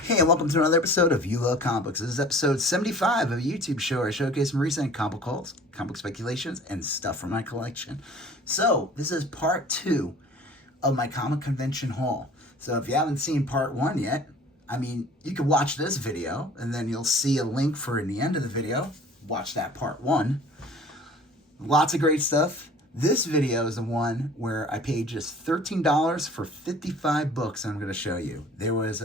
Hey, and welcome to another episode of You Love Comics. This is episode 75 of a YouTube show where I showcase some recent comic calls, comic speculations, and stuff from my collection. So, this is part 2 of my comic convention haul. So, if you haven't seen part 1 yet, you can watch this video, and then you'll see a link for in the end of the video. Watch that part 1. Lots of great stuff. This video is the one where I paid just $13 for 55 books I'm going to show you. There was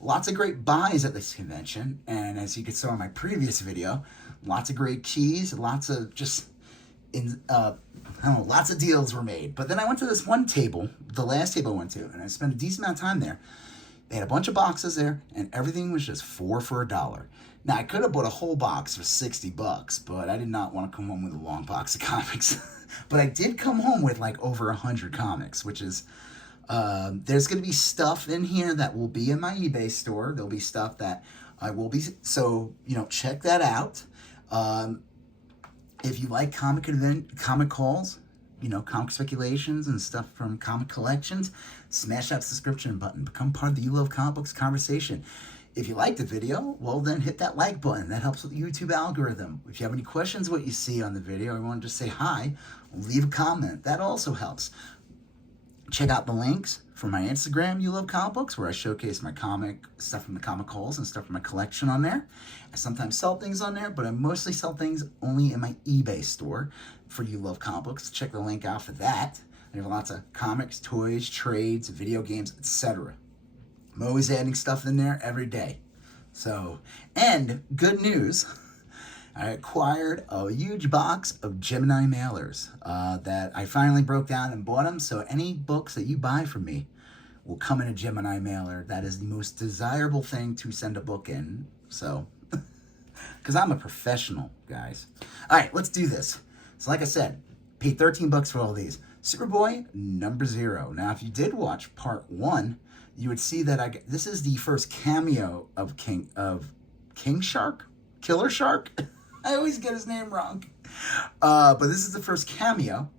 lots of great buys at this convention, and as you can see in my previous video, lots of great keys, lots of lots of deals were made. But then I went to this one table, the last table I went to, and I spent a decent amount of time there. They had a bunch of boxes there, and everything was just $4 for $1. Now, I could have bought a whole box for 60 bucks, but I did not want to come home with a long box of comics. But I did come home with like over 100 comics, which is, there's going to be stuff in here that will be in my eBay store. There'll be stuff that I will be, so, check that out. If you like comic calls, comic speculations and stuff from comic collections, smash that subscription button. Become part of the You Love Comic Books conversation. If you like the video, well then hit that like button. That helps with the YouTube algorithm. If you have any questions what you see on the video, or you want to just say hi, leave a comment. That also helps. Check out the links for my Instagram, You Love Comic Books, where I showcase my comic stuff from the comic hauls and stuff from my collection on there. I sometimes sell things on there, but I mostly sell things only in my eBay store for You Love Comic Books. Check the link out for that. I have lots of comics, toys, trades, video games, etc. I'm always adding stuff in there every day. So, and good news, I acquired a huge box of Gemini mailers that I finally broke down and bought them. So any books that you buy from me will come in a Gemini mailer. That is the most desirable thing to send a book in. So, because I'm a professional, guys. All right, let's do this. So like I said, paid 13 bucks for all these. Superboy number 0. Now, if you did watch part 1, you would see that this is the first cameo of King Shark? Killer Shark? I always get his name wrong. But this is the first cameo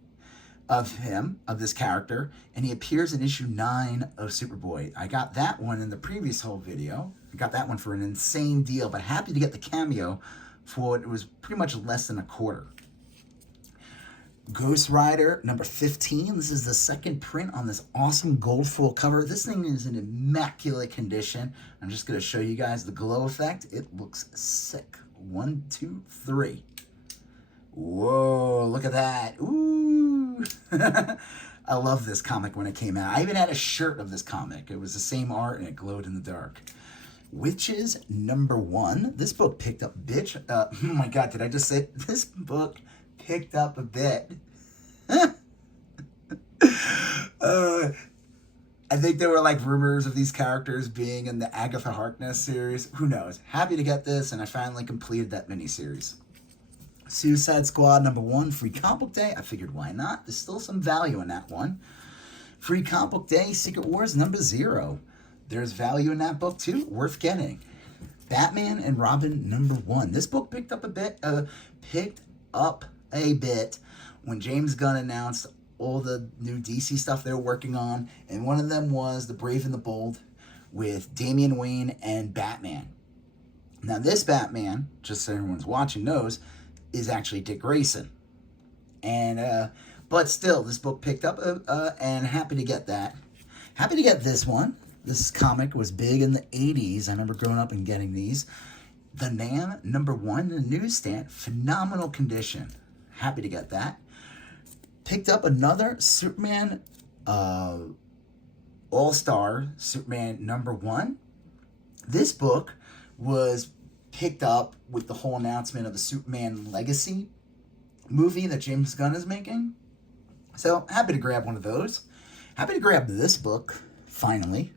of him, of this character, and he appears in issue 9 of Superboy. I got that one in the previous whole video. I got that one for an insane deal, but happy to get the cameo for it was pretty much less than a quarter. Ghost Rider number 15. This is the second print on this awesome gold foil cover. This thing is in immaculate condition. I'm just going to show you guys the glow effect. It looks sick. 1, 2, 3. Whoa, look at that. Ooh. I love this comic when it came out. I even had a shirt of this comic. It was the same art and it glowed in the dark. Witches number 1. This book picked up oh my god, did I just say this book picked up a bit? I think there were like rumors of these characters being in the Agatha Harkness series. Who knows? Happy to get this, and I finally completed that miniseries. Suicide Squad number 1, Free Comic Book Day. I figured why not? There's still some value in that one. Free Comic Book Day, Secret Wars number 0. There's value in that book too, worth getting. Batman and Robin number 1. This book picked up a bit when James Gunn announced all the new DC stuff they were working on, and one of them was The Brave and the Bold with Damian Wayne and Batman. Now this Batman, just so everyone's watching knows, is actually Dick Grayson. And but still, this book picked up and happy to get that. Happy to get this one. This comic was big in the 80s. I remember growing up and getting these. The Nam number 1 in the newsstand, phenomenal condition. Happy to get that. Picked up another Superman All-Star Superman number 1. This book was picked up with the whole announcement of the Superman Legacy movie that James Gunn is making. So happy to grab one of those. Happy to grab this book, finally.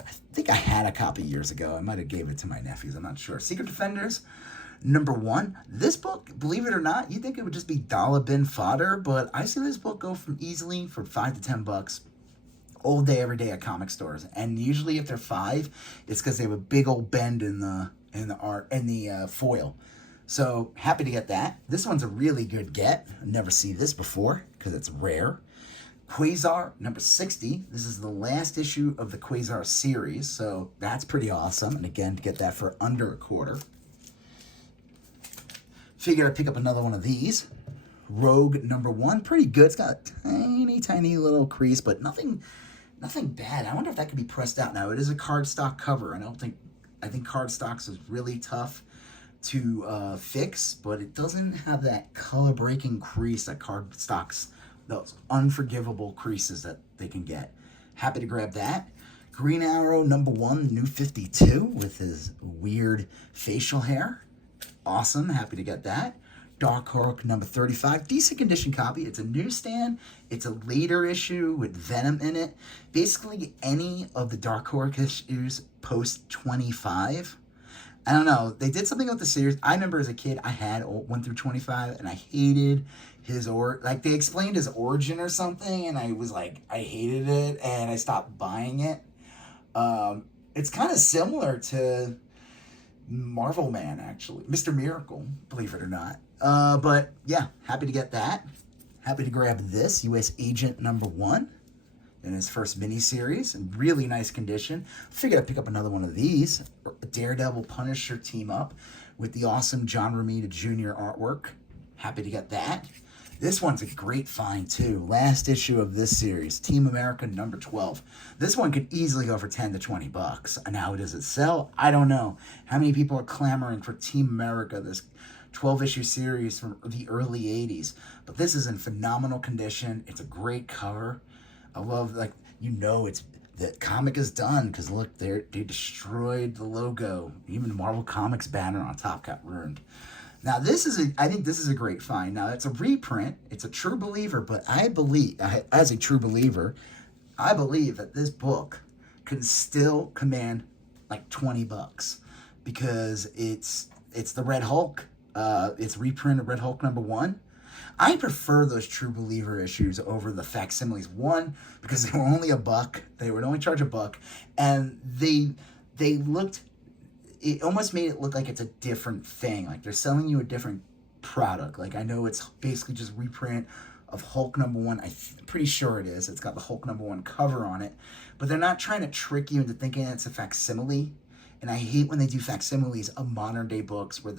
I think I had a copy years ago. I might have gave it to my nephews. I'm not sure. Secret Defenders number 1. This book, believe it or not, you'd think it would just be dollar bin fodder, but I see this book go from easily for 5 to 10 bucks all day, every day at comic stores. And usually if they're 5, it's because they have a big old bend in the art and the foil. So happy to get that. This one's a really good get. I've never seen this before because it's rare. Quasar number 60. This is the last issue of the Quasar series, so that's pretty awesome. And again, to get that for under a quarter. Figured I'd pick up another one of these. Rogue number 1, pretty good. It's got a tiny little crease, but nothing bad. I wonder if that could be pressed out. Now, it is a cardstock cover. I think cardstocks is really tough to fix, but it doesn't have that color breaking crease that cardstocks, those unforgivable creases that they can get. Happy to grab that. Green Arrow number 1, new 52 with his weird facial hair. Awesome, happy to get that. Dark Horse number 35, decent condition copy. It's a newsstand. It's a later issue with Venom in it. Basically, any of the Dark Horse issues post 25. I don't know. They did something with the series. I remember as a kid, I had 1 through 25, and I hated his like they explained his origin or something, and I was like, I hated it, and I stopped buying it. It's kind of similar to Marvel Man, actually. Mr. Miracle, believe it or not. But yeah, happy to get that. Happy to grab this, U.S. Agent number 1 in his first miniseries, in really nice condition. Figured I'd pick up another one of these. Daredevil Punisher team up with the awesome John Romita Jr. artwork. Happy to get that. This one's a great find too. Last issue of this series, Team America number 12. This one could easily go for 10 to 20 bucks. And how does it sell? I don't know. How many people are clamoring for Team America, this 12-issue series from the early 80s? But this is in phenomenal condition. It's a great cover. I love, like, it's, the comic is done, because look, they destroyed the logo. Even the Marvel Comics banner on top got ruined. Now, I think this is a great find. Now, it's a reprint. It's a True Believer, but I believe, as a True Believer, I believe that this book can still command like 20 bucks because it's the Red Hulk. It's reprinted Red Hulk number 1. I prefer those True Believer issues over the facsimiles. 1, because they were only $1. They would only charge $1, and they looked. It almost made it look like it's a different thing. Like they're selling you a different product. Like I know it's basically just reprint of Hulk number 1. I'm pretty sure it is. It's got the Hulk number 1 cover on it, but they're not trying to trick you into thinking it's a facsimile. And I hate when they do facsimiles of modern day books where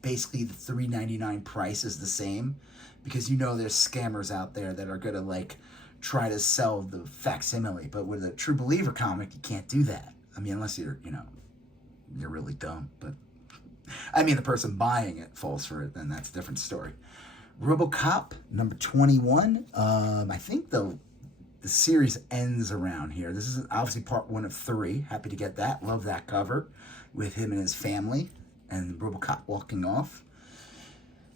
basically the $3.99 price is the same, because there's scammers out there that are gonna like try to sell the facsimile. But with a True Believer comic, you can't do that. I mean, unless you're really dumb. But I mean, the person buying it falls for it, then that's a different story. RoboCop number 21. I think the series ends around here. This is obviously part 1 of 3. Happy to get that. Love that cover with him and his family and RoboCop walking off.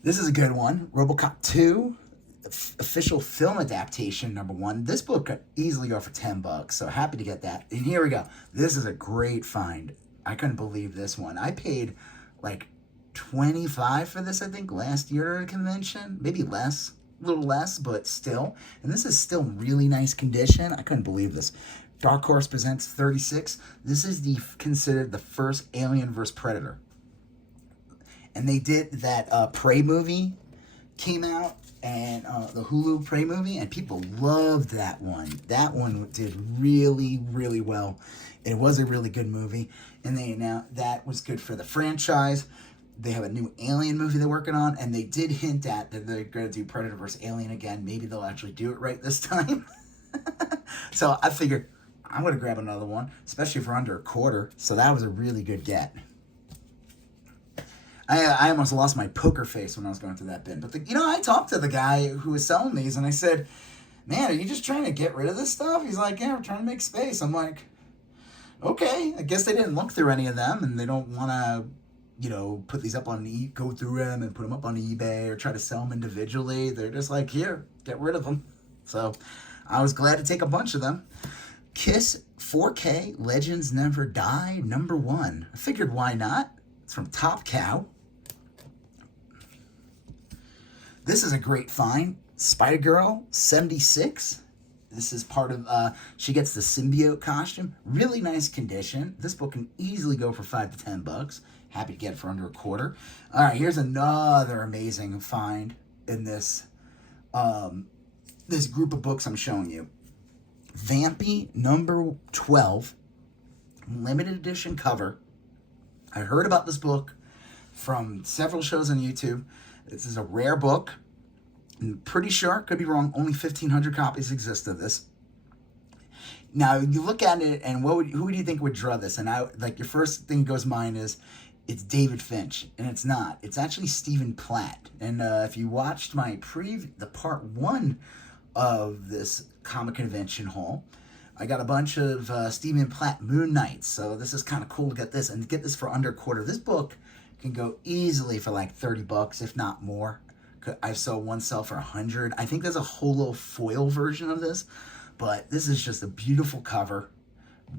This is a good one. RoboCop 2, official film adaptation number 1. This book could easily go for 10 bucks, so happy to get that. And here we go. This is a great find. I couldn't believe this one. I paid like $25 for this, I think, last year at a convention. Maybe less, a little less, but still. And this is still really nice condition. I couldn't believe this. Dark Horse Presents 36. This is considered the first Alien vs. Predator. And they did that Prey movie came out, and the Hulu Prey movie, and people loved that one. That one did really, really well. It was a really good movie, and that was good for the franchise. They have a new Alien movie they're working on, and they did hint at that they're going to do Predator vs. Alien again. Maybe they'll actually do it right this time. So I figured I'm going to grab another one, especially for under a quarter. So that was a really good get. I almost lost my poker face when I was going through that bin. But I talked to the guy who was selling these, and I said, "Man, are you just trying to get rid of this stuff?" He's like, "Yeah, we're trying to make space." I'm like, okay, I guess they didn't look through any of them, and they don't want to, put these up on go through them and put them up on eBay or try to sell them individually. They're just like, here, get rid of them. So I was glad to take a bunch of them. Kiss 4K Legends Never Die number 1. I figured why not? It's from Top Cow. This is a great find. Spider-Girl 76. This is part of, she gets the symbiote costume. Really nice condition. This book can easily go for 5 to 10 bucks. Happy to get it for under a quarter. All right, here's another amazing find in this. This this group of books I'm showing you. Vampy number 12, limited edition cover. I heard about this book from several shows on YouTube. This is a rare book. I'm pretty sure, could be wrong, only 1,500 copies exist of this. Now, you look at it, and who do you think would draw this? And your first thing goes to mind is, it's David Finch, and it's not. It's actually Stephen Platt. And if you watched my the part 1 of this comic convention haul, I got a bunch of Stephen Platt Moon Knights. So this is kind of cool to get this, and get this for under a quarter. This book can go easily for like $30, if not more. I saw one sell for $100. I think there's a holo foil version of this, but this is just a beautiful cover.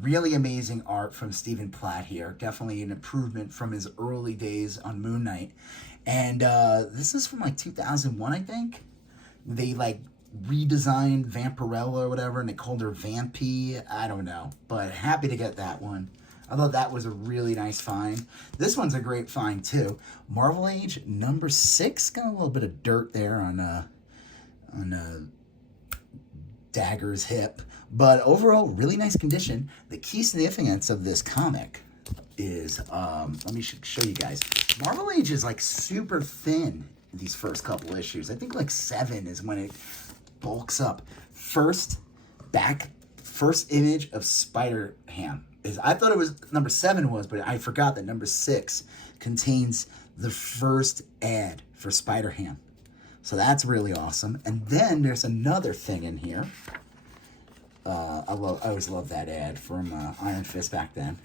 Really amazing art from Stephen Platt here. Definitely an improvement from his early days on Moon Knight. And this is from like 2001, I think. They like redesigned Vampirella or whatever, and they called her Vampy. I don't know, but happy to get that one. I thought that was a really nice find. This one's a great find too. Marvel Age number 6. Got a little bit of dirt there on Dagger's hip, but overall really nice condition. The key significance of this comic is let me show you guys. Marvel Age is like super thin these first couple issues. I think like 7 is when it bulks up. First image of Spider-Ham is, I thought it was number 7 was, but I forgot that number 6 contains the first ad for Spider-Ham. So that's really awesome. And then there's another thing in here. I always love that ad from Iron Fist back then.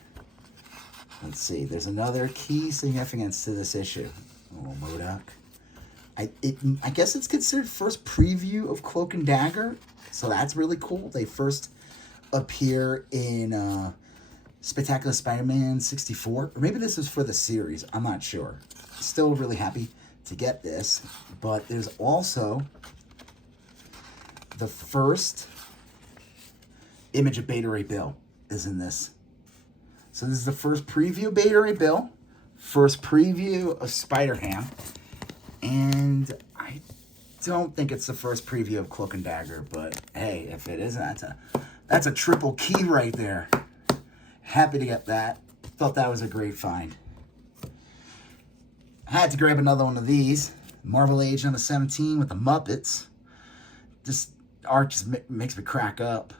Let's see. There's another key significance to this issue. Oh, MODOK. I guess it's considered first preview of Cloak and Dagger. So that's really cool. They first appear in Spectacular Spider-Man 64. Or maybe this was for the series. I'm not sure. Still really happy to get this, but there's also the first image of Beta Ray Bill is in this. So this is the first preview of Beta Ray Bill, first preview of Spider-Ham, and I don't think it's the first preview of Cloak and Dagger, but hey, if it isn't, that's a triple key right there. Happy to get that. Thought that was a great find. I had to grab another one of these. Marvel Age number 17 with the Muppets. This art just makes me crack up.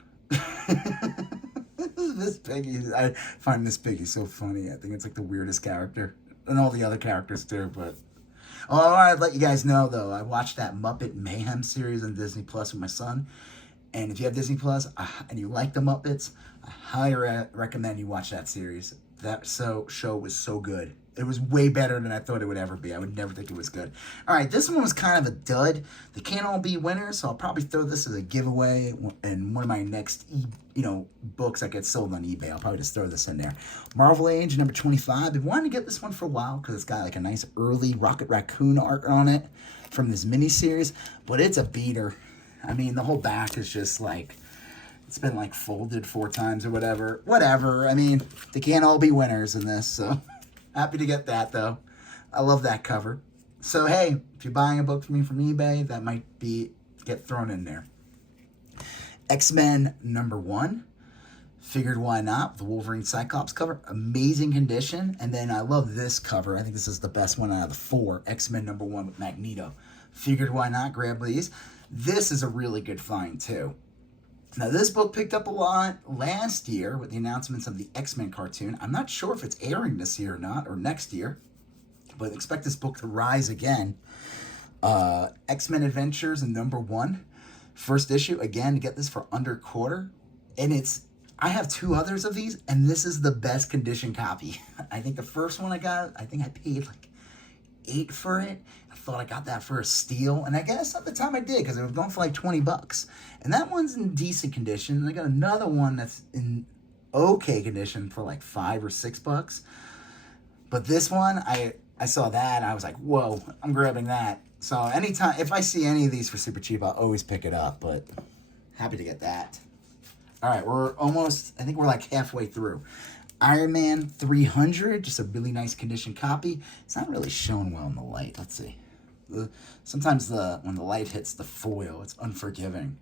Miss Piggy, I find Miss Piggy so funny. I think it's like the weirdest character. And all the other characters too, but... Oh, I'd let you guys know, though. I watched that Muppet Mayhem series on Disney Plus with my son. And if you have Disney Plus and you like the Muppets, I highly recommend you watch that series. That show was so good. It was way better than I thought it would ever be. I would never think it was good. All right, this one was kind of a dud. They can't all be winners, so I'll probably throw this as a giveaway in one of my next books that get sold on eBay. I'll probably just throw this in there. Marvel Age number 25. I've been wanting to get this one for a while because it's got like a nice early Rocket Raccoon art on it from this miniseries, but it's a beater. I mean, the whole back is just like, it's been like folded 4 times or whatever. Whatever. I mean, they can't all be winners in this, so happy to get that, though. I love that cover. So, hey, if you're buying a book from me from eBay, that might get thrown in there. X-Men number 1. Figured why not? The Wolverine Cyclops cover. Amazing condition. And then I love this cover. I think this is the best one out of the 4. X-Men number 1 with Magneto. Figured why not? Grab these. This is a really good find, too. Now, this book picked up a lot last year with the announcements of the X-Men cartoon. I'm not sure if it's airing this year or not, or next year, but expect this book to rise again. X-Men Adventures in number 1. First issue, again, to get this for under a quarter. And I have 2 others of these, and this is the best condition copy. I think the first one I got, I think I paid like $8 for it. I thought I got that for a steal, and I guess at the time I did because it was going for like $20. And that one's in decent condition. And I got another one that's in okay condition for like $5 or $6. But this one, I saw that and I was like, whoa, I'm grabbing that. So anytime, if I see any of these for super cheap, I'll always pick it up. But happy to get that. All right, we're almost, I think we're like halfway through. Iron Man 300, just a really nice condition copy. It's not really shown well in the light. Let's see. Sometimes when the light hits the foil, it's unforgiving.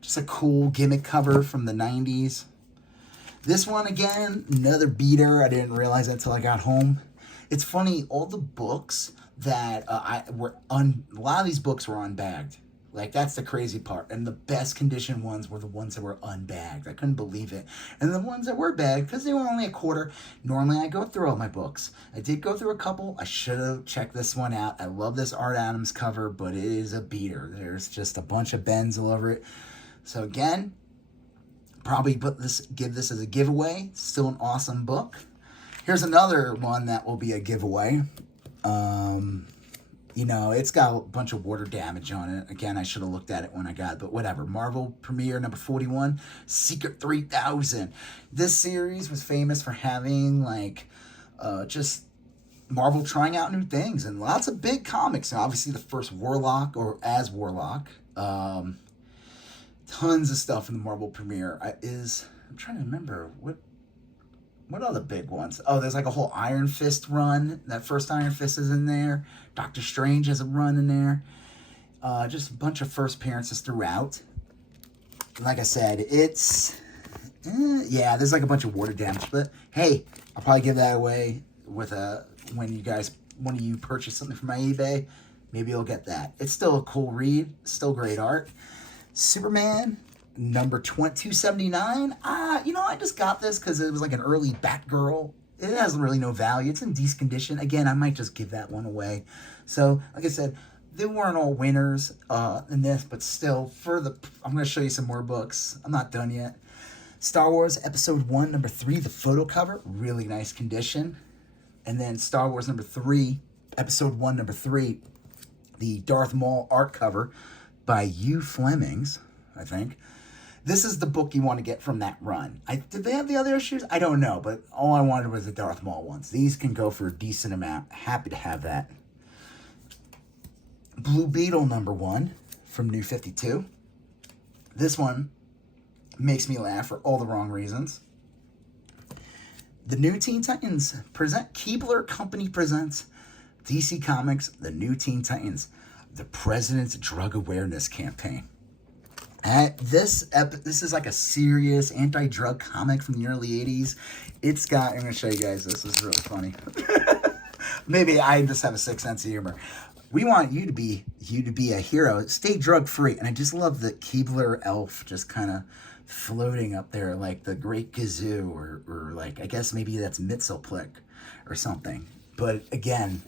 Just a cool gimmick cover from the 90s. This one, again, another beater. I didn't realize that until I got home. It's funny, all the books that a lot of these books were unbagged. Like, that's the crazy part. And the best condition ones were the ones that were unbagged. I couldn't believe it. And the ones that were bagged, because they were only a quarter, normally I go through all my books. I did go through a couple. I should have checked this one out. I love this Art Adams cover, but it is a beater. There's just a bunch of bends all over it. So again, probably give this as a giveaway. Still an awesome book. Here's another one that will be a giveaway. It's got a bunch of water damage on it. Again, I should have looked at it when I got it, but whatever. Marvel Premiere number 41, Secret 3000. This series was famous for having, just Marvel trying out new things and lots of big comics. And obviously the first Warlock, or as Warlock. Tons of stuff in the Marvel Premiere. I'm trying to remember, what other big ones? Oh, there's like a whole Iron Fist run. That first Iron Fist is in there. Doctor Strange has a run in there. Just a bunch of first appearances throughout. Like I said, there's like a bunch of water damage. But hey, I'll probably give that away with one of you purchase something from my eBay. Maybe you'll get that. It's still a cool read. Still great art. Superman number 279. I just got this because it was like an early Batgirl. It has really no value. It's in decent condition. Again, I might just give that one away. So, like I said, they weren't all winners in this, but still, I'm going to show you some more books. I'm not done yet. Star Wars Episode 1, number 3, the photo cover, really nice condition. And then Star Wars number 3, Episode 1, number 3, the Darth Maul art cover by Hugh Flemings, I think. This is the book you want to get from that run. Did they have the other issues? I don't know, but all I wanted was the Darth Maul ones. These can go for a decent amount. Happy to have that. Blue Beetle number 1 from New 52. This one makes me laugh for all the wrong reasons. The New Teen Titans Keebler Company presents DC Comics, The New Teen Titans, the President's Drug Awareness Campaign. This is like a serious anti-drug comic from the early 80s. I'm going to show you guys this. This is really funny. Maybe I just have a sick sense of humor. We want you to be a hero. Stay drug-free. And I just love the Keebler elf just kind of floating up there like the Great Gazoo or like, I guess maybe that's Mxyzptlk or something. But again,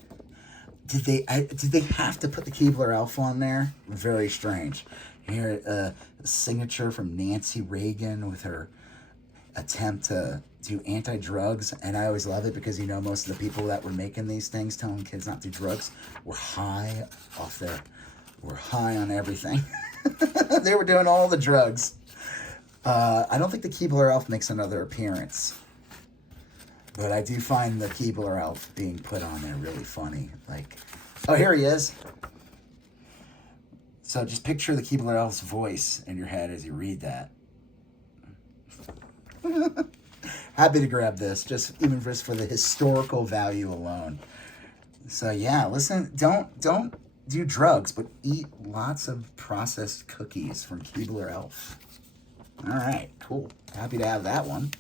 did they have to put the Keebler elf on there? Very strange. Here, a signature from Nancy Reagan with her attempt to do anti-drugs. And I always love it because, most of the people that were making these things, telling kids not to do drugs, were high on everything. They were doing all the drugs. I don't think the Keebler elf makes another appearance. But I do find the Keebler elf being put on there really funny. Like, oh, here he is. So just picture the Keebler elf's voice in your head as you read that. Happy to grab this, even just for the historical value alone. So yeah, listen, don't do drugs, but eat lots of processed cookies from Keebler Elf. All right, cool. Happy to have that one.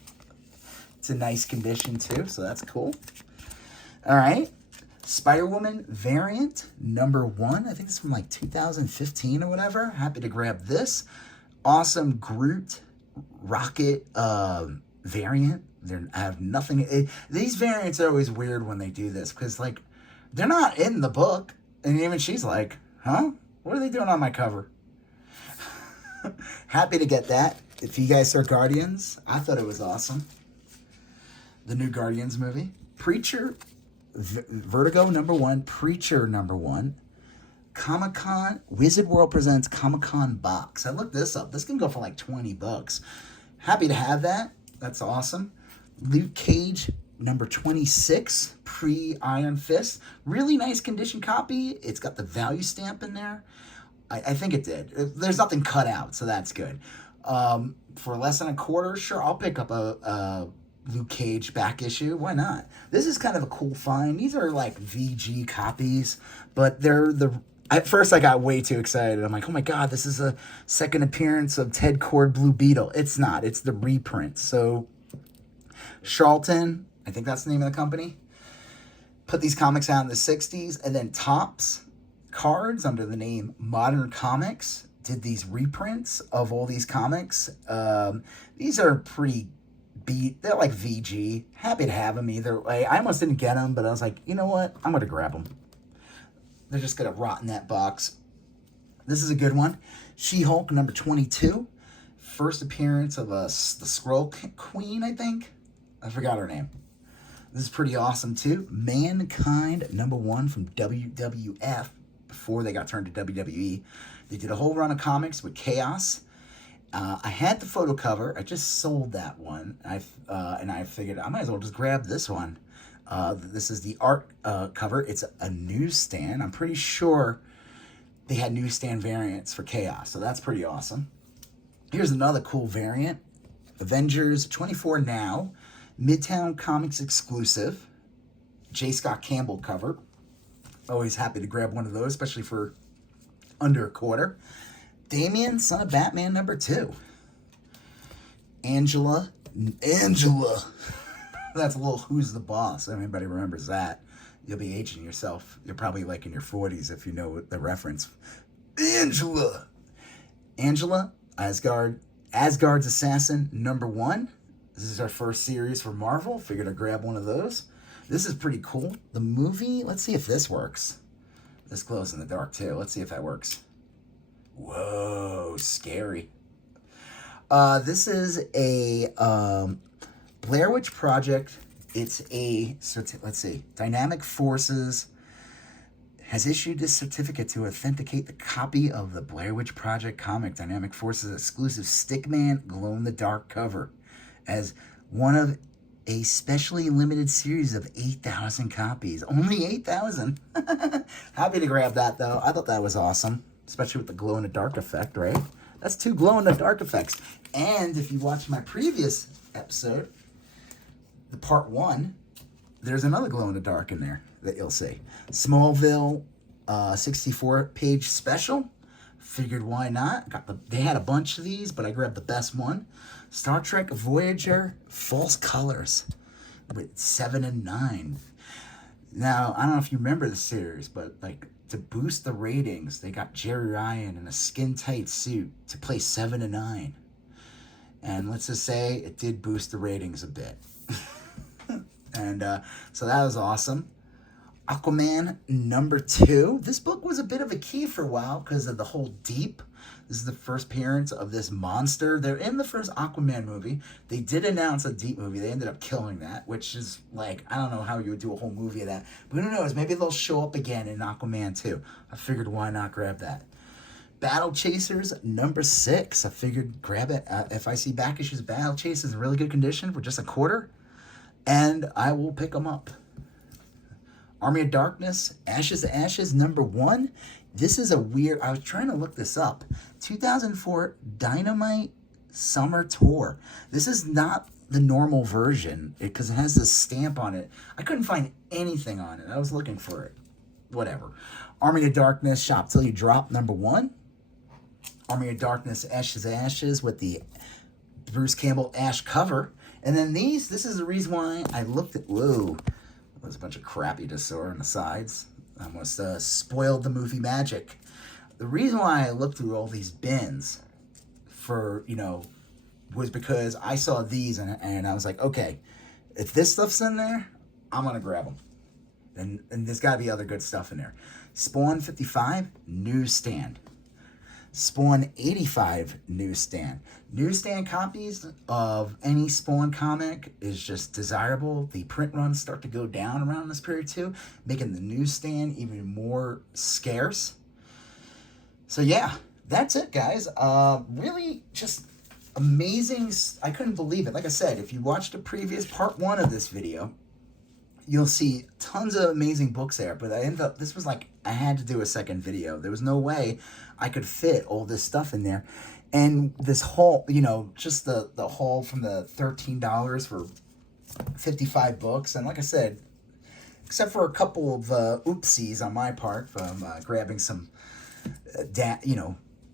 It's a nice condition too, so that's cool. All right. Spider-Woman variant number 1. I think it's from like 2015 or whatever. Happy to grab this. Awesome Groot Rocket variant. I have nothing. These variants are always weird when they do this because like they're not in the book, and even she's like, "Huh? What are they doing on my cover?" Happy to get that. If you guys are Guardians, I thought it was awesome. The new Guardians movie, Preacher. Vertigo number 1, Preacher number 1, Comic-Con, Wizard World presents Comic-Con box. I looked this up. This can go for like $20. Happy to have that. That's awesome. Luke Cage number 26, pre-Iron Fist. Really nice condition copy. It's got the value stamp in there. I think it did. There's nothing cut out, so that's good. For less than a quarter, sure, I'll pick up a Luke Cage back issue. Why not? This is kind of a cool find. These are like VG copies, but they're the. At first, I got way too excited. I'm like, oh my God, this is a second appearance of Ted Kord Blue Beetle. It's not. It's the reprint. So, Charlton, I think that's the name of the company, put these comics out in the 60s. And then Topps Cards, under the name Modern Comics, did these reprints of all these comics. These are pretty beat. They're like VG. Happy to have them either way. I almost didn't get them, but I was like, you know what? I'm going to grab them. They're just going to rot in that box. This is a good one. She-Hulk number 22. First appearance of the Skrull Queen, I think. I forgot her name. This is pretty awesome, too. Mankind number 1 from WWF, before they got turned to WWE. They did a whole run of comics with Chaos. I had the photo cover. I just sold that one. And I figured I might as well just grab this one. This is the art cover. It's a newsstand. I'm pretty sure they had newsstand variants for Chaos, so that's pretty awesome. Here's another cool variant. Avengers 24 Now, Midtown Comics exclusive. J. Scott Campbell cover. Always happy to grab one of those, especially for under a quarter. Damian, Son of Batman number 2. Angela. That's a little Who's the Boss. Everybody remembers that. You'll be aging yourself. You're probably like in your 40s if you know the reference. Angela, Asgard's Assassin number 1. This is our first series for Marvel. Figured I'd grab one of those. This is pretty cool. The movie, let's see if this works. This glows in the dark too. Let's see if that works. Whoa, scary. This is a Blair Witch Project. It's a, let's see, Dynamic Forces has issued this certificate to authenticate the copy of the Blair Witch Project comic, Dynamic Forces exclusive Stickman glow-in-the-dark cover, as one of a specially limited series of 8,000 copies. Only 8,000. Happy to grab that, though. I thought that was awesome, especially with the glow-in-the-dark effect, right? That's 2 glow-in-the-dark effects. And if you watched my previous episode, the part 1, there's another glow-in-the-dark in there that you'll see. Smallville 64-page special. Figured why not. They had a bunch of these, but I grabbed the best one. Star Trek Voyager False Colors with 7 and 9. Now, I don't know if you remember the series, but like to boost the ratings, they got Jerry Ryan in a skin-tight suit to play 7 and 9. And let's just say it did boost the ratings a bit. And so that was awesome. Aquaman number 2. This book was a bit of a key for a while because of the whole Deep. This is the first appearance of this monster. They're in the first Aquaman movie. They did announce a Deep movie. They ended up killing that, which is like, I don't know how you would do a whole movie of that. But who knows? Maybe they'll show up again in Aquaman 2. I figured why not grab that. Battle Chasers number 6. I figured grab it. If I see back issues of Battle Chasers in really good condition for just a quarter, and I will pick them up. Army of Darkness, Ashes to Ashes, number 1. This is a weird, I was trying to look this up. 2004 Dynamite Summer Tour. This is not the normal version because it has this stamp on it. I couldn't find anything on it. I was looking for it. Whatever. Army of Darkness, Shop Till You Drop, number 1. Army of Darkness, Ashes to Ashes with the Bruce Campbell Ash cover. And then this is the reason why I looked at, whoa, there's a bunch of crap you just saw on the sides. I almost spoiled the movie magic. The reason why I looked through all these bins for, was because I saw these and I was like, okay, if this stuff's in there, I'm going to grab them. And there's got to be other good stuff in there. Spawn 55, newsstand. Spawn 85 newsstand. Newsstand copies of any Spawn comic is just desirable. The print runs start to go down around this period too, making the newsstand even more scarce. So yeah, that's it, guys. Really just amazing. I couldn't believe it. Like I said, if you watched the previous part 1 of this video, you'll see tons of amazing books there, but this was like, I had to do a second video. There was no way I could fit all this stuff in there. And this haul, just the haul from the $13 for 55 books. And like I said, except for a couple of oopsies on my part from grabbing some,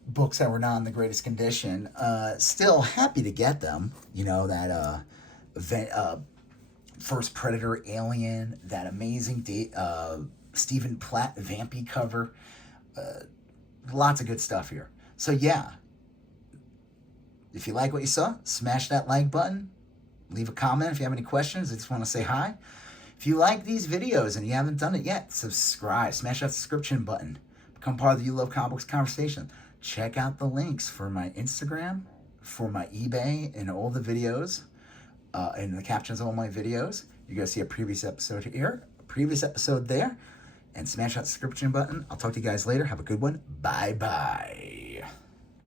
books that were not in the greatest condition, still happy to get them. That first Predator Alien, that amazing Stephen Platt Vampy cover. Lots of good stuff here. So yeah, if you like what you saw, smash that like button. Leave a comment if you have any questions. I just want to say hi. If you like these videos and you haven't done it yet, subscribe. Smash that subscription button. Become part of the You Love Comic Books conversation. Check out the links for my Instagram, for my eBay, and all the videos, and the captions of all my videos. You're going to see a previous episode here, a previous episode there, and smash that subscription button. I'll talk to you guys later. Have a good one. Bye-bye.